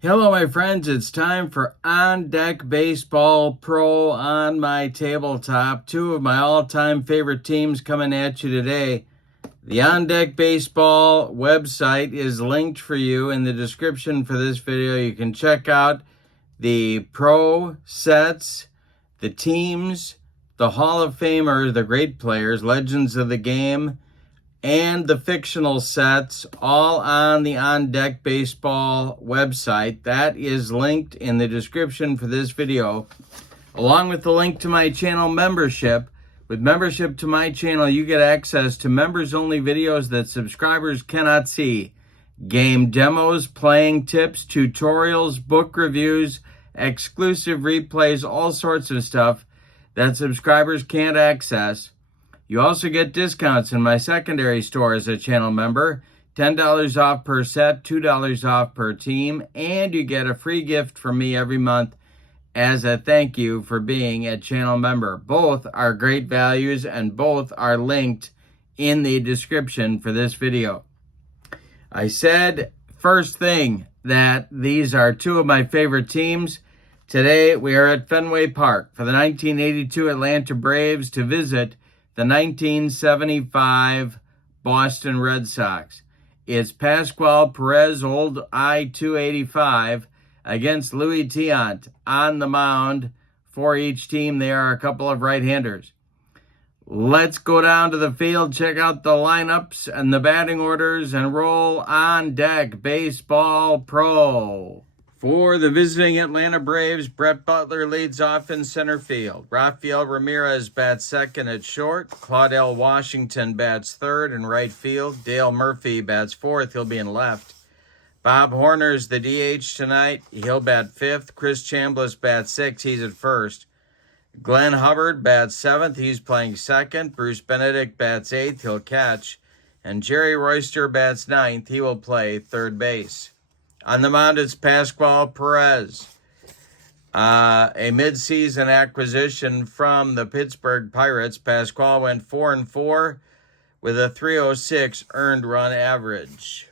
Hello, my friends. It's time for On Deck Baseball Pro on my tabletop. Two of my all-time favorite teams coming at you today. The On Deck Baseball website is linked for you in the description for this video. You can check out the pro sets, the teams, the Hall of Famers, the great players, legends of the game, and the fictional sets, all on the On Deck Baseball website. That is linked in the description for this video, along with the link to my channel membership. With membership to my channel, you get access to members-only videos that subscribers cannot see. Game demos, playing tips, tutorials, book reviews, exclusive replays, all sorts of stuff that subscribers can't access. You also get discounts in my secondary store as a channel member, $10 off per set, $2 off per team, and you get a free gift from me every month as a thank you for being a channel member. Both are great values and both are linked in the description for this video. I said first thing that these are two of my favorite teams. Today we are at Fenway Park for the 1982 Atlanta Braves to visit the 1975 Boston Red Sox. It's Pascual, Perez, old I-285, against Louis Tiant on the mound. For each team, there are a couple of right-handers. Let's go down to the field, check out the lineups and the batting orders, and roll On Deck Baseball Pro. For the visiting Atlanta Braves, Brett Butler leads off in center field. Rafael Ramirez bats second at short. Claudell Washington bats third in right field. Dale Murphy bats fourth. He'll be in left. Bob Horner's the DH tonight. He'll bat fifth. Chris Chambliss bats sixth. He's at first. Glenn Hubbard bats seventh. He's playing second. Bruce Benedict bats eighth. He'll catch. And Jerry Royster bats ninth. He will play third base. On the mound, it's Pascual Perez, a midseason acquisition from the Pittsburgh Pirates. Pascual went 4-4 with a 306 earned run average.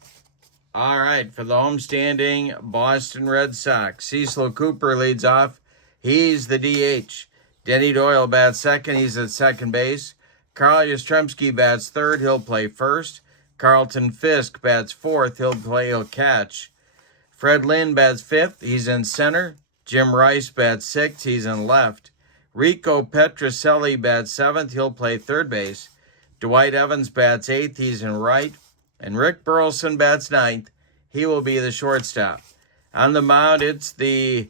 All right, for the homestanding Boston Red Sox, Cecil Cooper leads off. He's the DH. Denny Doyle bats second. He's at second base. Carl Yastrzemski bats third. He'll play first. Carlton Fisk bats fourth. He'll catch. Fred Lynn bats fifth. He's in center. Jim Rice bats sixth. He's in left. Rico Petrocelli bats seventh. He'll play third base. Dwight Evans bats eighth. He's in right. And Rick Burleson bats ninth. He will be the shortstop. On the mound, it's the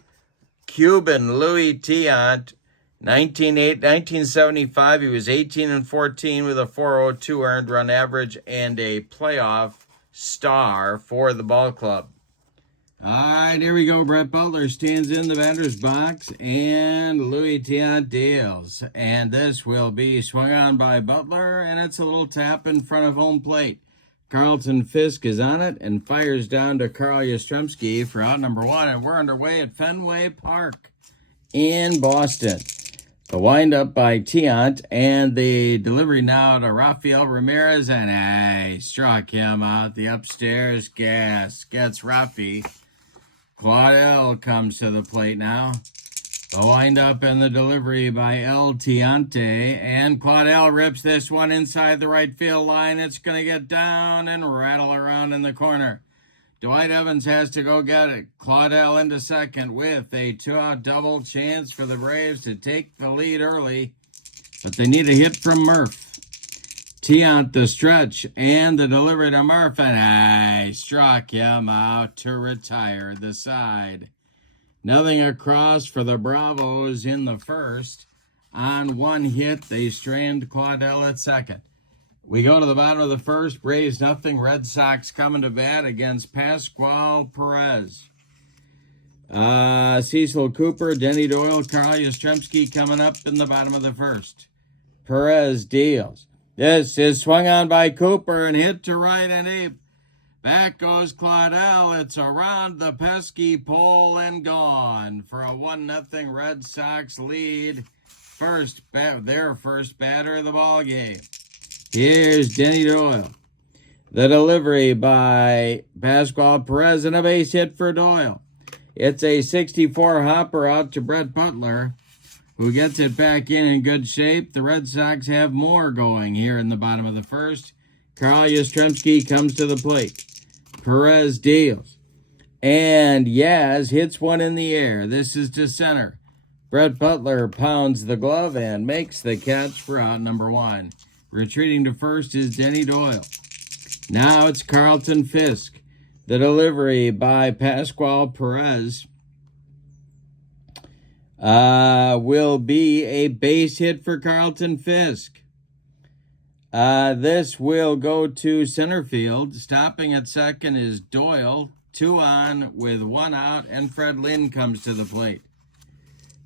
Cuban Louis Tiant. 1975, he was 18-14 with a 402 earned run average and a playoff star for the ball club. All right, here we go. Brett Butler stands in the batter's box, and Louis Tiant deals. And this will be swung on by Butler, and it's a little tap in front of home plate. Carlton Fisk is on it and fires down to Carl Yastrzemski for out number one, and we're underway at Fenway Park in Boston. The windup by Tiant, and the delivery now to Rafael Ramirez, and he struck him out. The upstairs gas gets Rafi. Claudell comes to the plate now. The windup and the delivery by El Tiante. And Claudell rips this one inside the right field line. It's going to get down and rattle around in the corner. Dwight Evans has to go get it. Claudell into second with a two-out double, chance for the Braves to take the lead early. But they need a hit from Murph. Tiant the stretch and the delivery to Murph, and struck him out to retire the side. Nothing across for the Bravos in the first. On one hit, they strand Claudell at second. We go to the bottom of the first. Braves nothing. Red Sox coming to bat against Pascual Perez. Cecil Cooper, Denny Doyle, Carl Yastrzemski coming up in the bottom of the first. Perez deals. This is swung on by Cooper and hit to right and deep. Back goes Claudell. It's around the pesky pole and gone for a 1-0 Red Sox lead. Their first batter of the ball game. Here's Denny Doyle. The delivery by Pascual Perez and a base hit for Doyle. It's a 64 hopper out to Brett Butler, who gets it back in good shape. The Red Sox have more going here in the bottom of the first. Carl Yastrzemski comes to the plate. Perez deals. And Yaz hits one in the air. This is to center. Brett Butler pounds the glove and makes the catch for out number 1. Retreating to first is Denny Doyle. Now it's Carlton Fisk. The delivery by Pascual. Perez will be a base hit for Carlton Fisk. This will go to center field. Stopping at second is Doyle. 2 on with 1 out, and Fred Lynn comes to the plate.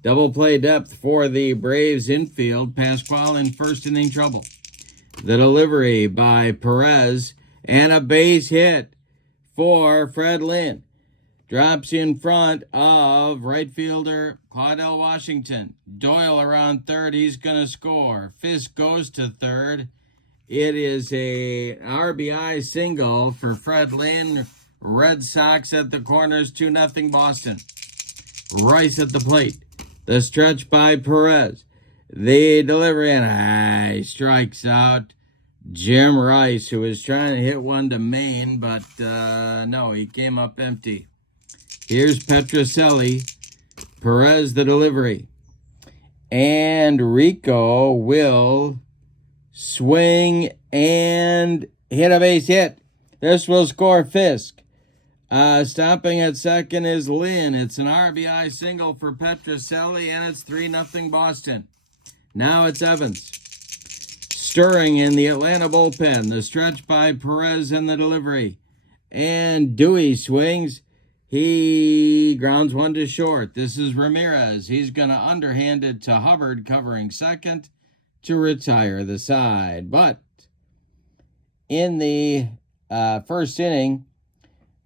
Double play depth for the Braves infield. Pascual in first inning trouble. The delivery by Perez, and a base hit for Fred Lynn. Drops in front of right fielder Claudell Washington. Doyle around third. He's going to score. Fisk goes to third. It is a RBI single for Fred Lynn. Red Sox at the corners, 2-0 Boston. Rice at the plate. The stretch by Perez. The delivery, and he strikes out Jim Rice, who was trying to hit one to Maine, but no, he came up empty. Here's Petrocelli. Perez the delivery. And Rico will swing and hit a base hit. This will score Fisk. Stopping at second is Lynn. It's an RBI single for Petrocelli, and it's 3-0 Boston. Now it's Evans. Stirring in the Atlanta bullpen. The stretch by Perez and the delivery. And Dewey swings. He grounds one to short. This is Ramirez. He's going to underhand it to Hubbard, covering second, to retire the side. But in the first inning,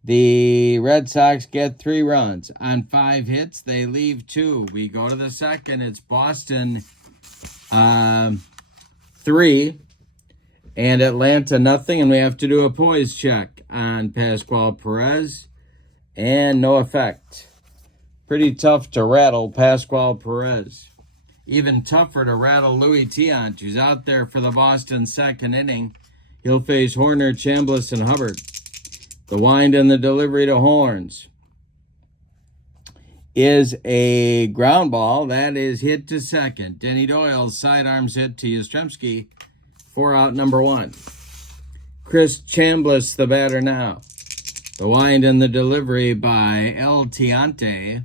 the Red Sox get 3 runs. On 5 hits, they leave 2. We go to the second. It's Boston 3 and Atlanta 0. And we have to do a poise check on Pascual Perez. And no effect. Pretty tough to rattle Pascual Perez. Even tougher to rattle Louis Tiant, who's out there for the Boston second inning. He'll face Horner, Chambliss, and Hubbard. The wind and the delivery to Horns is a ground ball that is hit to second. Denny Doyle's sidearms hit to Yastrzemski for out number 1. Chris Chambliss, the batter now. The wind and the delivery by El Tiante.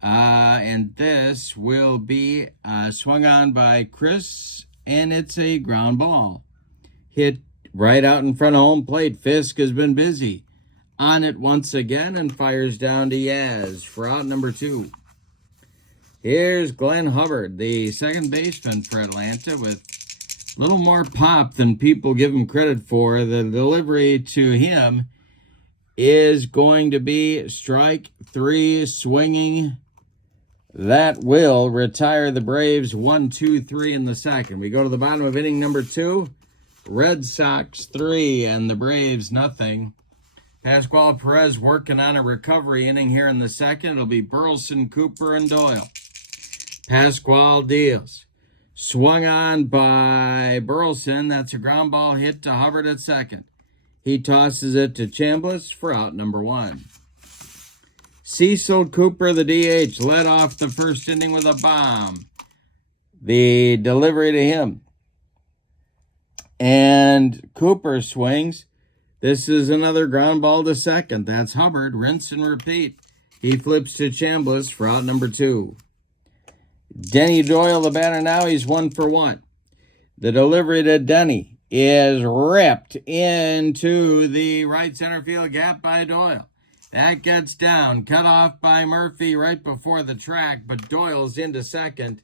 And this will be swung on by Chris, and it's a ground ball. Hit right out in front of home plate. Fisk has been busy on it once again and fires down to Yaz for out number 2. Here's Glenn Hubbard, the second baseman for Atlanta, with a little more pop than people give him credit for. The delivery to him is going to be strike 3, swinging. That will retire the Braves 1-2-3 in the second. We go to the bottom of inning number 2. Red Sox 3 and the Braves 0. Pascual Perez working on a recovery inning here in the second. It'll be Burleson, Cooper, and Doyle. Pascual deals. Swung on by Burleson. That's a ground ball hit to Hubbard at second. He tosses it to Chambliss for out number 1. Cecil Cooper, the DH, led off the first inning with a bomb. The delivery to him. And Cooper swings. This is another ground ball to second. That's Hubbard. Rinse and repeat. He flips to Chambliss for out number 2. Denny Doyle, the batter now. He's 1 for 1. The delivery to Denny is ripped into the right center field gap by Doyle. That gets down. Cut off by Murphy right before the track, but Doyle's into second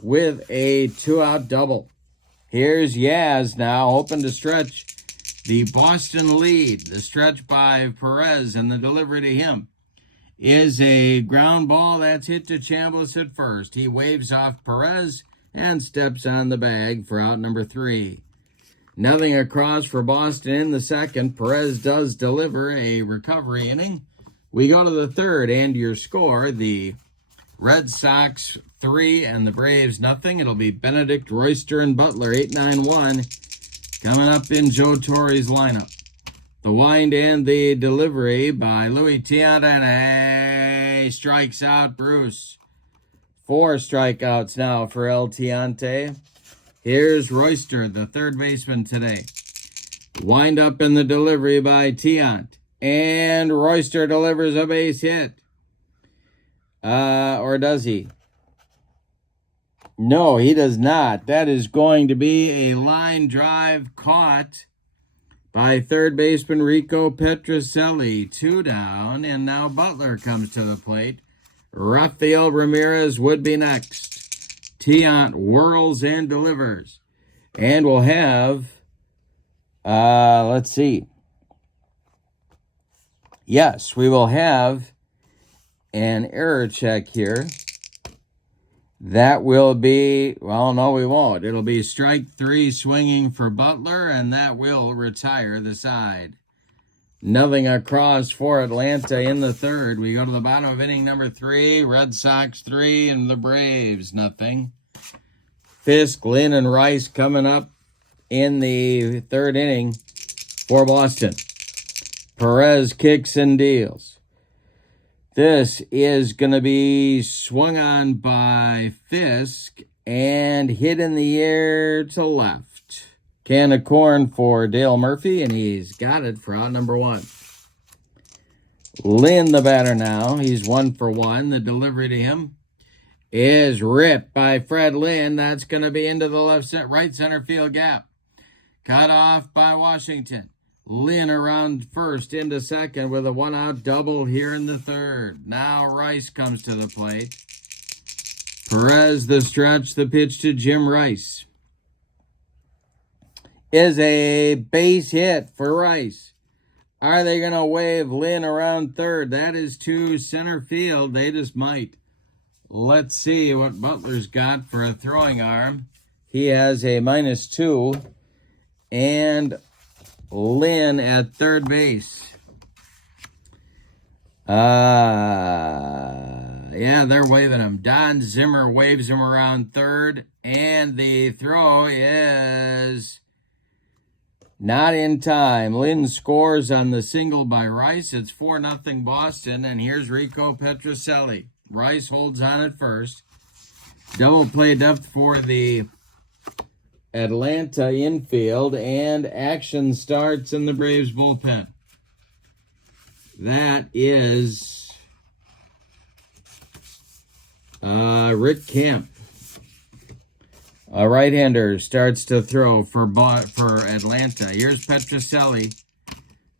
with a 2-out double. Here's Yaz now, hoping to stretch the Boston lead. The stretch by Perez and the delivery to him is a ground ball that's hit to Chambliss at first. He waves off Perez and steps on the bag for out number 3. Nothing across for Boston in the second. Perez does deliver a recovery inning We go to the third, and your score, the Red Sox 3 and the Braves nothing. It'll be Benedict, Royster, and Butler, 8-9-1, coming up in Joe Torre's lineup. The wind and the delivery by Louis Tiant, and strikes out Bruce. 4 strikeouts now for El Tiante. Here's Royster, the third baseman today. Wind up in the delivery by Tiant, and Royster delivers a base hit. Or does he? No, he does not. That is going to be a line drive caught by third baseman Rico Petrocelli. 2 down, and now Butler comes to the plate. Rafael Ramirez would be next. Tiant whirls and delivers. And we'll have, let's see. Yes, we will have an error check here. That will be, well, no, we won't. It'll be strike 3 swinging for Butler, and that will retire the side. Nothing across for Atlanta in the third. We go to the bottom of inning number 3. Red Sox 3 and the Braves nothing. Fisk, Lynn, and Rice coming up in the third inning for Boston. Perez kicks and deals. This is going to be swung on by Fisk and hit in the air to left. Can of corn for Dale Murphy, and he's got it for out number 1. Lynn, the batter now. He's 1 for 1. The delivery to him is ripped by Fred Lynn. That's going to be into the right center field gap. Cut off by Washington. Lynn around first into second with a 1-out double here in the third. Now Rice comes to the plate. Perez, the stretch, the pitch to Jim Rice is a base hit for Rice. Are they going to wave Lynn around third? That is to center field. They just might. Let's see what Butler's got for a throwing arm. He has a -2. And Lynn at third base. Yeah, they're waving him. Don Zimmer waves him around third, and the throw is not in time. Lynn scores on the single by Rice. It's 4-0 Boston, and here's Rico Petrocelli. Rice holds on at first. Double play depth for the Atlanta infield, and action starts in the Braves bullpen. That is Rick Camp. A right-hander starts to throw for Atlanta. Here's Petrocelli.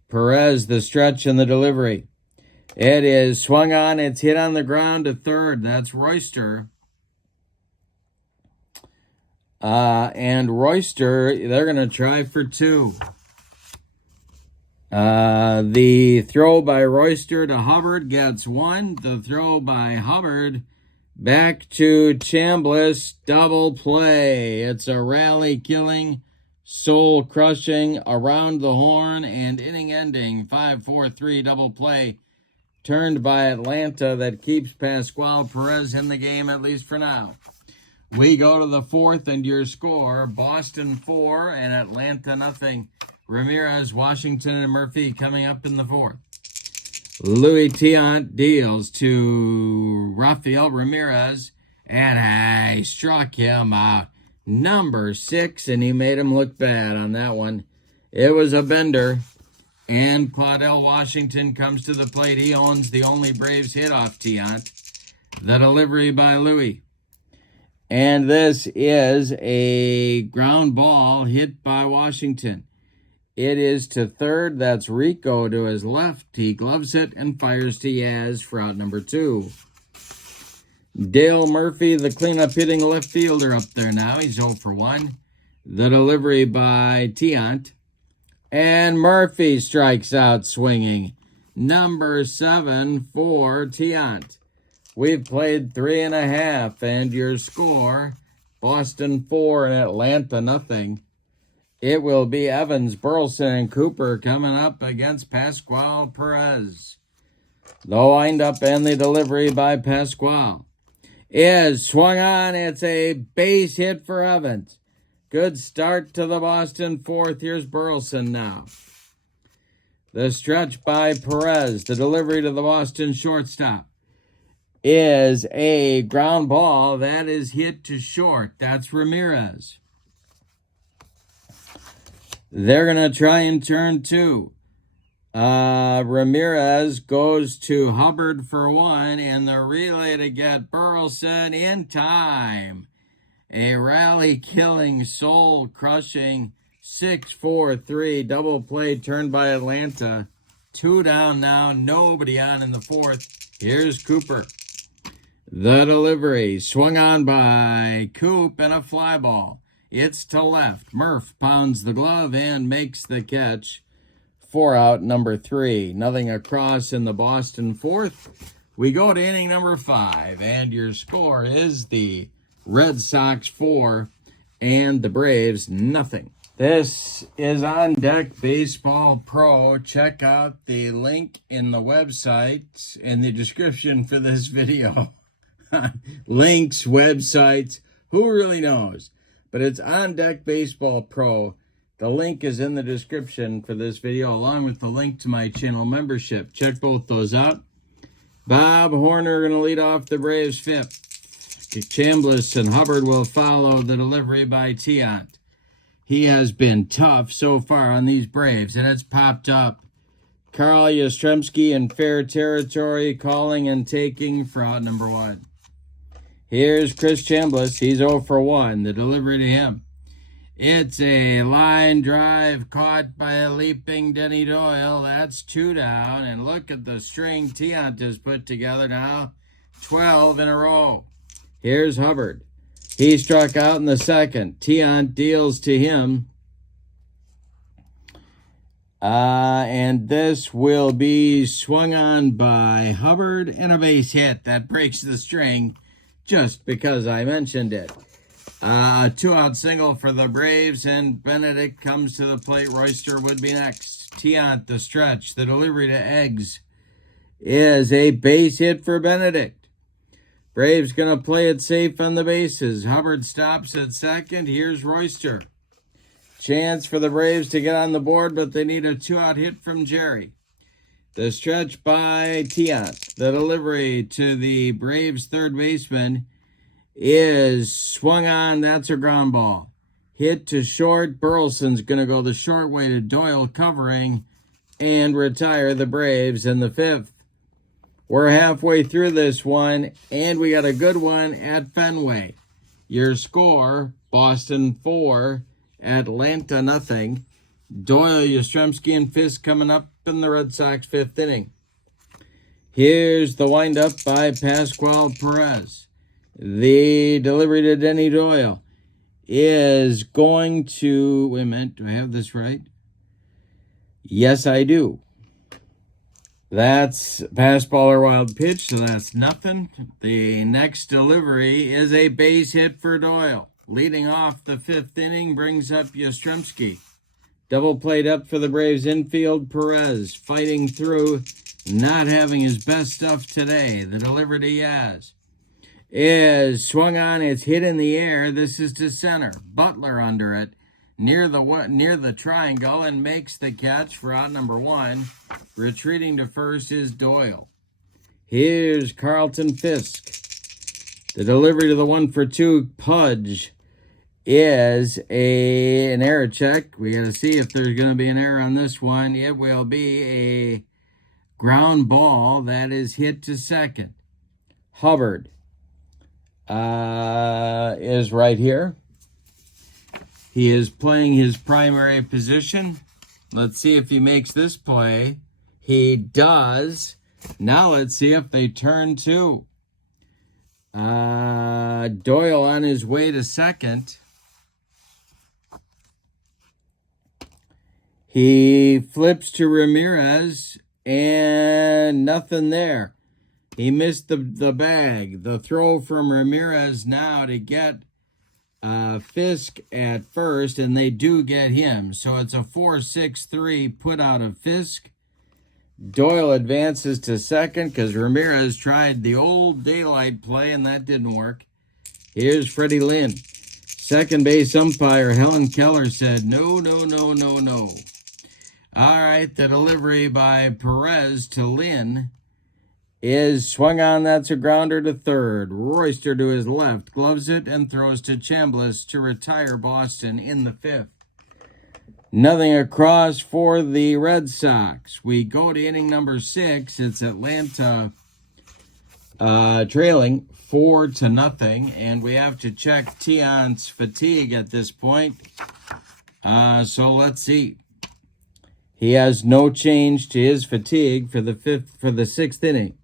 Perez, the stretch and the delivery. It is swung on. It's hit on the ground to third. That's Royster. And Royster, they're going to try for 2. The throw by Royster to Hubbard gets 1. The throw by Hubbard back to Chambliss. Double play. It's a rally-killing, soul-crushing, around the horn, and inning-ending 5-4-3 double play turned by Atlanta that keeps Pascual Perez in the game, at least for now. We go to the fourth, and your score, Boston 4 and Atlanta nothing. Ramirez, Washington, and Murphy coming up in the fourth. Louis Tiant deals to Rafael Ramirez, and he struck him out. Number 6, and he made him look bad on that one. It was a bender, and Claudel Washington comes to the plate. He owns the only Braves hit off Tiant. The delivery by Louis. And this is a ground ball hit by Washington. It is to third. That's Rico to his left. He gloves it and fires to Yaz for out number 2. Dale Murphy, the cleanup hitting left fielder up there now. He's 0 for 1. The delivery by Tiant. And Murphy strikes out swinging. Number 7 for Tiant. We've played 3.5, and your score, Boston 4 and Atlanta nothing. It will be Evans, Burleson, and Cooper coming up against Pascual Perez. The windup and the delivery by Pascual is swung on. It's a base hit for Evans. Good start to the Boston fourth. Here's Burleson now. The stretch by Perez. The delivery to the Boston shortstop is a ground ball. That is hit to short. That's Ramirez. They're going to try and turn two. Ramirez goes to Hubbard for one, and the relay to get Burleson in time. A rally-killing, soul-crushing 6-4-3 double play turned by Atlanta. 2 down now, nobody on in the fourth. Here's Cooper. The delivery swung on by Coop and a fly ball. It's to left. Murph pounds the glove and makes the catch. 4 out, number 3. Nothing across in the Boston fourth. We go to inning number 5, and your score is the Red Sox 4 and the Braves nothing. This is On Deck Baseball Pro. Check out the link in the website in the description for this video. Links, websites, who really knows? But it's On Deck Baseball Pro. The link is in the description for this video, along with the link to my channel membership. Check both those out. Bob Horner going to lead off the Braves fifth. Chambliss and Hubbard will follow the delivery by Tiant. He has been tough so far on these Braves, and it's popped up. Carl Yastrzemski in fair territory, calling and taking for out number 1. Here's Chris Chambliss. He's 0 for 1. The delivery to him. It's a line drive caught by a leaping Denny Doyle. That's 2 down. And look at the string Tiant has put together now. 12 in a row. Here's Hubbard. He struck out in the second. Tiant deals to him. And this will be swung on by Hubbard and a base hit. That breaks the string just because I mentioned it. 2-out single for the Braves, and Benedict comes to the plate. Royster would be next. Tiant, the stretch. The delivery to Eggs is a base hit for Benedict. Braves going to play it safe on the bases. Hubbard stops at second. Here's Royster. Chance for the Braves to get on the board, but they need a 2-out hit from Jerry. The stretch by Tiant. The delivery to the Braves third baseman is swung on. That's a ground ball. Hit to short. Burleson's going to go the short way to Doyle covering and retire the Braves in the fifth. We're halfway through this one, and we got a good one at Fenway. Your score, Boston 4, Atlanta nothing. Doyle, Yastrzemski, and Fisk coming up in the Red Sox fifth inning. Here's the windup by Pascual Perez. The delivery to Denny Doyle is going to... Wait a minute, do I have this right? Yes, I do. That's pass ball or wild pitch, so that's nothing. The next delivery is a base hit for Doyle. Leading off the fifth inning brings up Yastrzemski. Double played up for the Braves infield. Perez fighting through, not having his best stuff today. The delivery to Yaz is swung on. It's hit in the air. This is to center. Butler under it. Near the triangle, and makes the catch for out number 1. Retreating to first is Doyle. Here's Carlton Fisk. The delivery to the 1-for-2 Pudge is an error check. We got to see if there's going to be an error on this one. It will be a ground ball that is hit to second. Hubbard is right here. He is playing his primary position. Let's see if he makes this play. He does. Now let's see if they turn two. Doyle on his way to second. He flips to Ramirez, and nothing there. He missed the bag. The throw from Ramirez now to get Fisk at first, and they do get him. So it's a 4-6-3 put out of Fisk. Doyle advances to second because Ramirez tried the old daylight play and that didn't work. Here's Freddie Lynn. Second base umpire Helen Keller said, no, no, no, no, no. All right, the delivery by Perez to Lynn is swung on. That's a grounder to third. Royster to his left, gloves it, and throws to Chambliss to retire Boston in the fifth. Nothing across for the Red Sox. We go to inning number 6. It's Atlanta trailing 4-0, and we have to check Tiant's fatigue at this point. So let's see. He has no change to his fatigue for the sixth inning.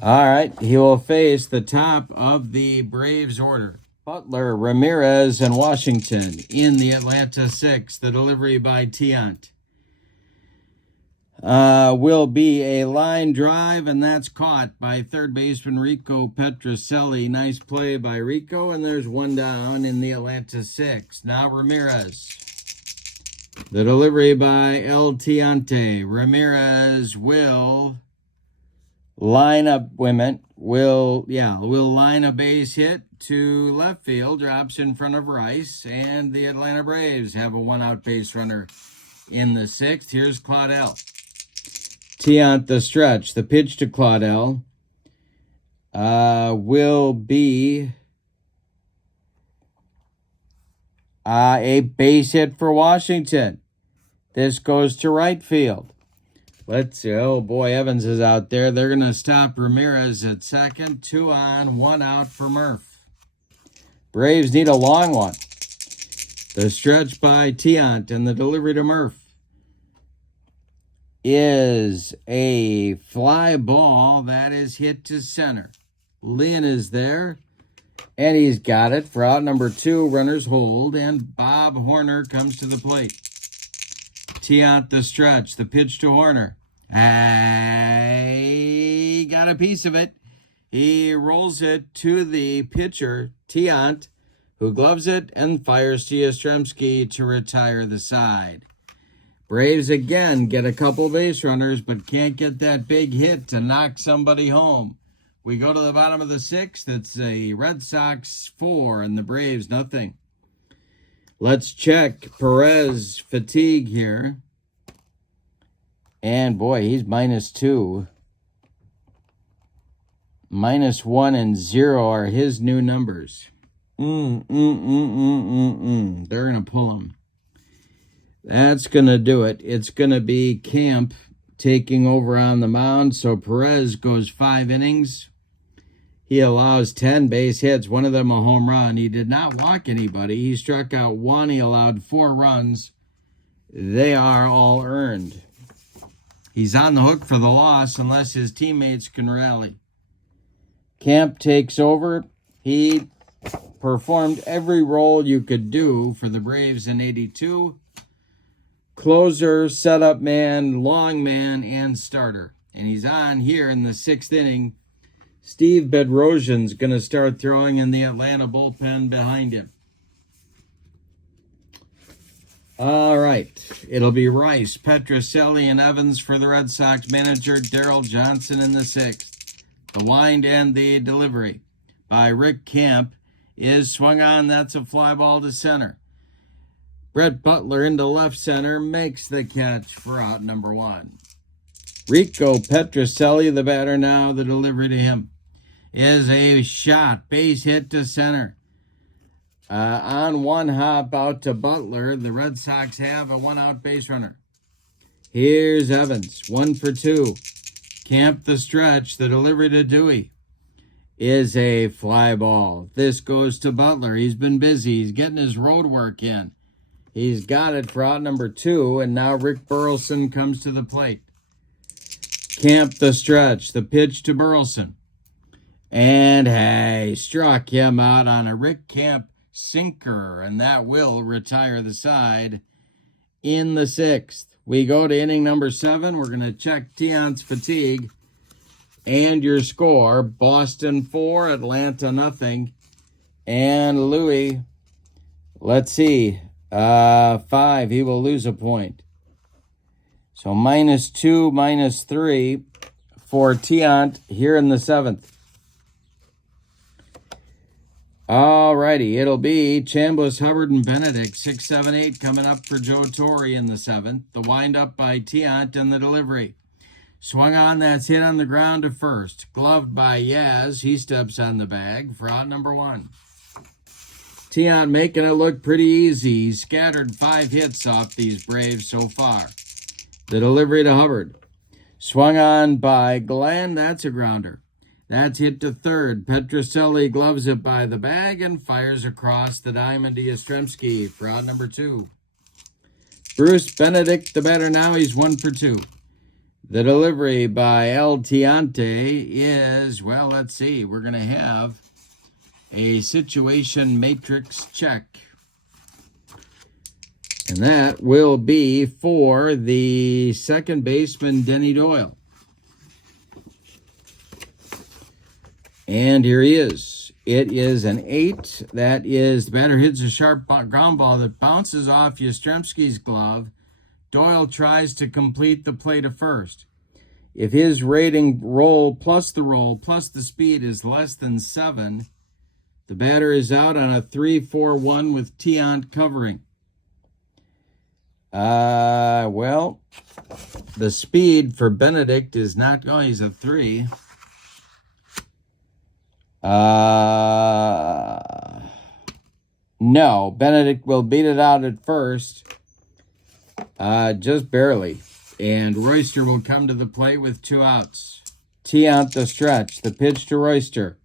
All right, he will face the top of the Braves order. Butler, Ramirez, and Washington in the Atlanta 6. The delivery by Tiant will be a line drive, and that's caught by third baseman Rico Petrocelli. Nice play by Rico, and there's one down in the Atlanta 6. Now Ramirez. The delivery by El Tiante. Ramirez will line up women. Will line a base hit to left field, drops in front of Rice, and the Atlanta Braves have a one-out base runner in the 6th. Here's Claudel. Tiant the stretch. The pitch to Claudel will be a base hit for Washington. This goes to right field. Let's see. Oh, boy, Evans is out there. They're going to stop Ramirez at second. 2 on, 1 out for Murph. Braves need a long one. The stretch by Tiant and the delivery to Murph is a fly ball that is hit to center. Lynn is there, and he's got it for out number 2. Runners hold, and Bob Horner comes to the plate. Tiant the stretch. The pitch to Horner. He got a piece of it. He rolls it to the pitcher, Tiant, who gloves it and fires to Yastrzemski to retire the side. Braves again get a couple base runners, but can't get that big hit to knock somebody home. We go to the bottom of the 6th. It's a Red Sox 4 and the Braves nothing. Let's check Perez fatigue here. And boy, he's -2. -1 and 0 are his new numbers. They're going to pull him. That's going to do it. It's going to be Camp taking over on the mound. So Perez goes 5 innings. He allows 10 base hits, one of them a home run. He did not walk anybody. He struck out 1. He allowed 4 runs. They are all earned. He's on the hook for the loss unless his teammates can rally. Camp takes over. He performed every role you could do for the Braves in 82. Closer, setup man, long man, and starter. And he's on here in the 6th inning. Steve Bedrosian's going to start throwing in the Atlanta bullpen behind him. All right. It'll be Rice, Petrocelli, and Evans for the Red Sox manager, Darrell Johnson in the 6th. The wind and the delivery by Rick Camp is swung on. That's a fly ball to center. Brett Butler into left center makes the catch for out number 1. Rico Petrocelli, the batter now. The delivery to him is a shot, base hit to center. On one hop out to Butler, the Red Sox have a 1-out base runner. Here's Evans, 1 for 2. Camp the stretch, the delivery to Dewey is a fly ball. This goes to Butler. He's been busy. He's getting his road work in. He's got it for out number 2, and now Rick Burleson comes to the plate. Camp the stretch, the pitch to Burleson. And hey, struck him out on a Rick Camp sinker, and that will retire the side in the 6th. We go to inning number 7. We're going to check Tiant's fatigue and your score. Boston 4, Atlanta nothing. And Louis, let's see, 5. He will lose a point. So -2, -3 for Tiant here in the 7th. Alrighty, it'll be Chambliss, Hubbard, and Benedict. 6, 7, 8 coming up for Joe Torre in the 7th. The windup by Tiant and the delivery. Swung on, that's hit on the ground to first. Gloved by Yaz. He steps on the bag for out number 1. Tiant making it look pretty easy. He's scattered 5 hits off these Braves so far. The delivery to Hubbard. Swung on by Glenn. That's a grounder. That's hit to third. Petroselli gloves it by the bag and fires across the diamond to Yastrzemski for out number 2. Bruce Benedict, the batter now. He's 1 for 2. The delivery by El Tiante is, well, let's see. We're going to have a situation matrix check. And that will be for the second baseman, Denny Doyle. And here he is. It is an 8. That is, the batter hits a sharp ground ball that bounces off Yastrzemski's glove. Doyle tries to complete the play to first. If his rating roll plus the speed is less than 7, the batter is out on a 3-4-1 with Tiant covering. Well, the speed for Benedict is not going. He's a 3. No, Benedict will beat it out at first. Just barely. And Royster will come to the plate with 2 outs. Tiant the stretch. The pitch to Royster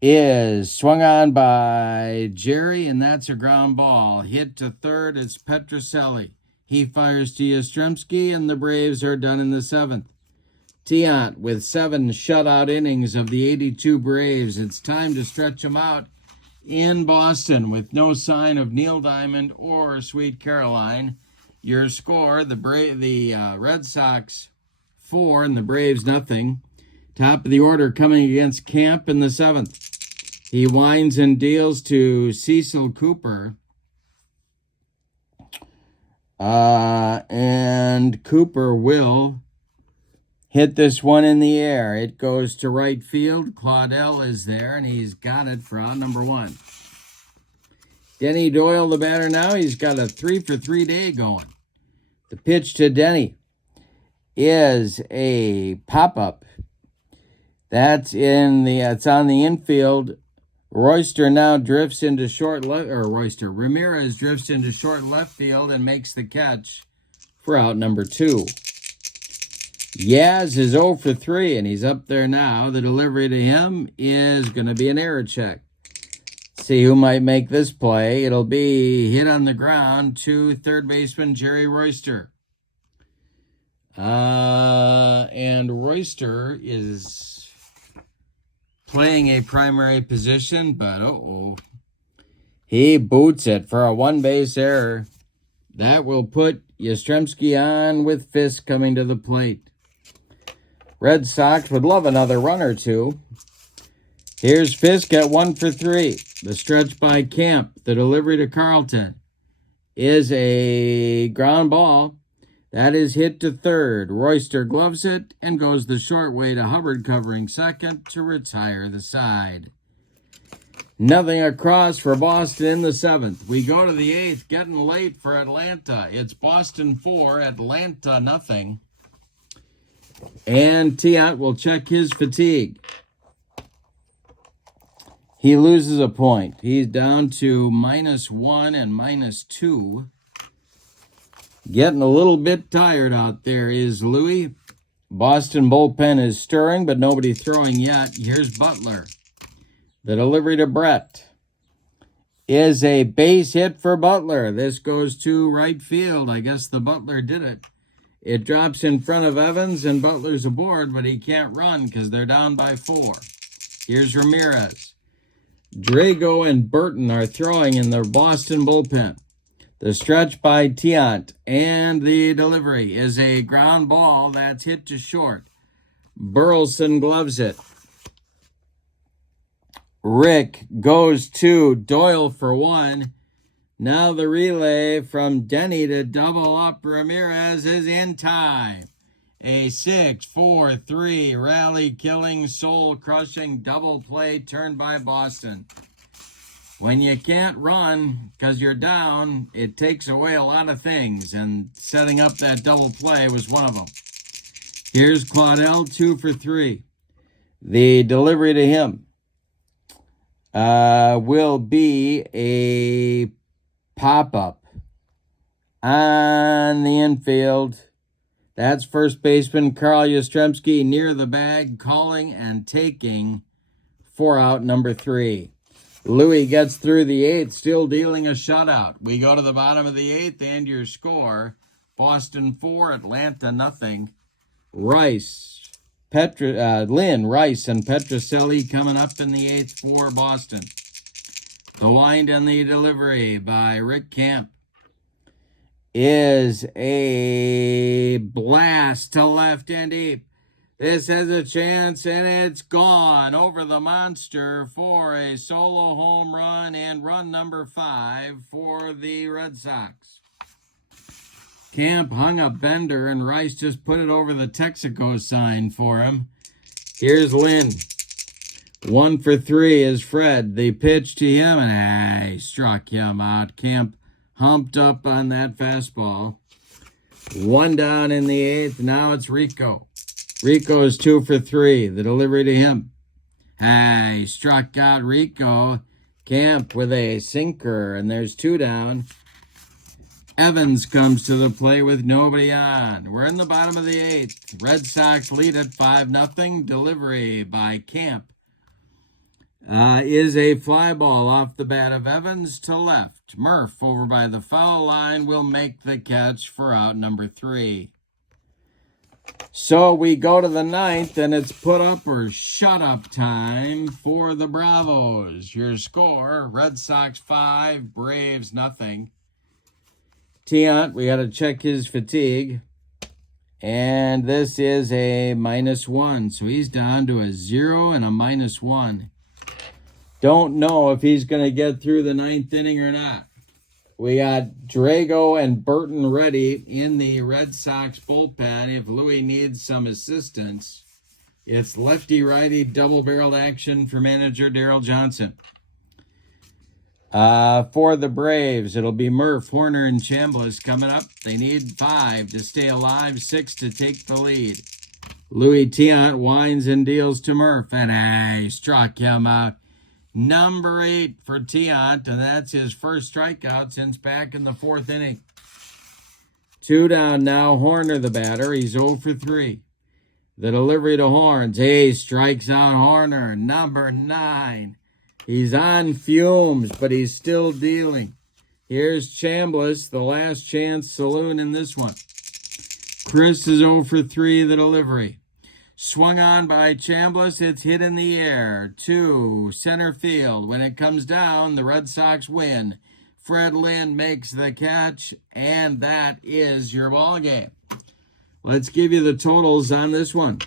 is swung on by Jerry, and that's a ground ball. Hit to third, it's Petroselli. He fires to Yastrzemski, and the Braves are done in the 7th. Tiant with 7 shutout innings of the 82 Braves. It's time to stretch them out in Boston with no sign of Neil Diamond or Sweet Caroline. Your score, the Red Sox 4 and the Braves nothing. Top of the order coming against Camp in the 7th. He winds and deals to Cecil Cooper. And Cooper will hit this one in the air. It goes to right field. Claudel is there, and he's got it for out number 1. Denny Doyle, the batter now. He's got a 3-for-3 day going. The pitch to Denny is a pop-up. It's on the infield. Royster now drifts into short left, Ramirez drifts into short left field and makes the catch for out number 2. Yaz is 0 for 3, and he's up there now. The delivery to him is going to be an error check. See who might make this play. It'll be hit on the ground to third baseman Jerry Royster. And Royster is playing a primary position, but he boots it for a 1-base error. That will put Yastrzemski on with Fisk coming to the plate. Red Sox would love another run or two. Here's Fisk at 1 for 3. The stretch by Camp. The delivery to Carlton is a ground ball. That is hit to third. Royster gloves it and goes the short way to Hubbard covering second to retire the side. Nothing across for Boston in the 7th. We go to the 8th, getting late for Atlanta. It's Boston 4, Atlanta nothing. And Tiant will check his fatigue. He loses a point. He's down to -1 and -2. Getting a little bit tired out there is Louis. Boston bullpen is stirring, but nobody throwing yet. Here's Butler. The delivery to Brett is a base hit for Butler. This goes to right field. I guess the Butler did it. It drops in front of Evans, and Butler's aboard, but he can't run because they're down by 4. Here's Ramirez. Drago and Burton are throwing in the Boston bullpen. The stretch by Tiant, and the delivery is a ground ball that's hit to short. Burleson gloves it. Rick goes to Doyle for 1. Now the relay from Denny to double up Ramirez is in time. A 6-4-3 rally-killing, soul-crushing double play turned by Boston. When you can't run because you're down, it takes away a lot of things, and setting up that double play was one of them. Here's Claudel, 2 for 3. The delivery to him will be a pop-up on the infield. That's first baseman Carl Yastrzemski near the bag, calling and taking for out number 3. Louis gets through the 8th, still dealing a shutout. We go to the bottom of the 8th, and your score: Boston 4, Atlanta nothing. Lynn, Rice, and Petrocelli coming up in the 8th for Boston. The wind and the delivery by Rick Camp is a blast to left and deep. This has a chance, and it's gone over the monster for a solo home run and run number 5 for the Red Sox. Camp hung a bender, and Rice just put it over the Texaco sign for him. Here's Lynn. 1 for 3 is Fred. The pitch to him, and he struck him out. Camp humped up on that fastball. 1 down in the 8th. Now it's Rico. Rico is 2 for 3. The delivery to him. He struck out Rico. Camp with a sinker, and there's 2 down. Evans comes to the plate with nobody on. We're in the bottom of the 8th. Red Sox lead at 5-0. Delivery by Camp is a fly ball off the bat of Evans to left. Murph over by the foul line will make the catch for out number 3. So we go to the 9th, and it's put up or shut up time for the Bravos. Your score: Red Sox 5, Braves nothing. Tiant, we got to check his fatigue. And this is a -1. So he's down to a 0 and a -1. Don't know if he's going to get through the 9th inning or not. We got Drago and Burton ready in the Red Sox bullpen. If Louis needs some assistance, it's lefty-righty double-barreled action for manager Daryl Johnson. For the Braves, it'll be Murph, Horner, and Chambliss coming up. They need 5 to stay alive, 6 to take the lead. Louis Tiant winds and deals to Murph, and he struck him out. Number 8 for Tiant, and that's his first strikeout since back in the 4th inning. 2 down now. Horner, the batter. He's 0 for 3. The delivery to Horns. He strikes out Horner. Number 9. He's on fumes, but he's still dealing. Here's Chambliss, the last chance saloon in this one. Chris is 0 for 3, the delivery. Swung on by Chambliss, it's hit in the air to center field. When it comes down, the Red Sox win. Fred Lynn makes the catch, and that is your ball game. Let's give you the totals on this one.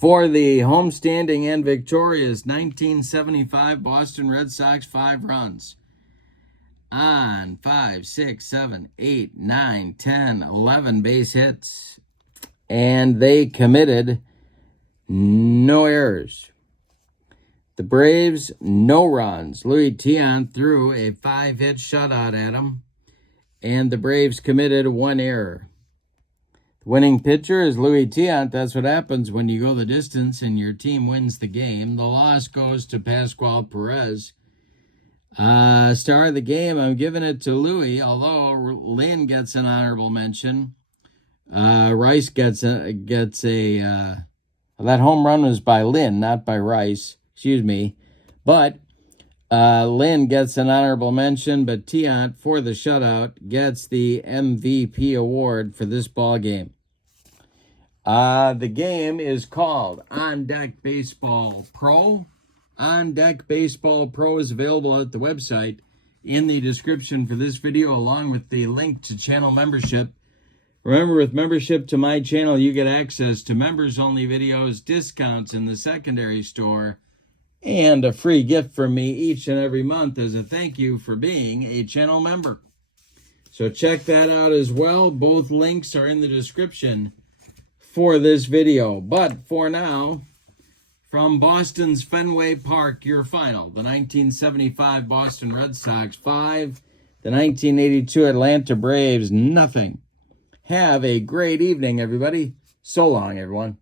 For the homestanding and victorious 1975 Boston Red Sox, 5 runs. On 5, 6, 7, 8, 9, 10, 11 base hits. And they committed no errors. The Braves, no runs. Louis Tiant threw a 5-hit shutout at them, and the Braves committed 1 error. The winning pitcher is Louis Tiant. That's what happens when you go the distance and your team wins the game. The loss goes to Pascual Perez. Star of the game, I'm giving it to Louis, although Lynn gets an honorable mention. Rice gets a that home run was by Lynn, not by Rice. Excuse me. But Lynn gets an honorable mention, but Tiant, for the shutout, gets the MVP award for this ball game. The game is called On Deck Baseball Pro. On Deck Baseball Pro is available at the website in the description for this video, along with the link to channel membership. Remember, with membership to my channel, you get access to members-only videos, discounts in the secondary store, and a free gift from me each and every month as a thank you for being a channel member. So check that out as well. Both links are in the description for this video. But for now, from Boston's Fenway Park, your final. The 1975 Boston Red Sox 5, the 1982 Atlanta Braves nothing. Have a great evening, everybody. So long, everyone.